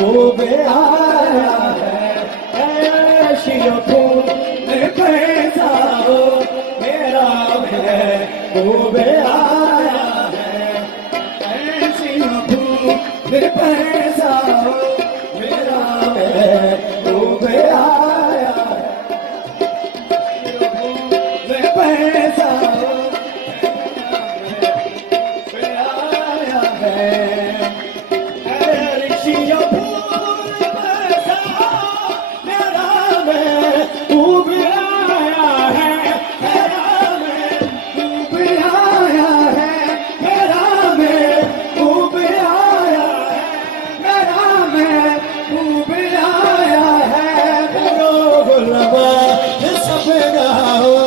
खूब आया है, ऐशियों खूब पैसा हो मेरा महबूब आया है, ऐशियों खूब पैसा हो मेरा महबूब आया है, पैसा हो आया है, ऐशियों सब गाओ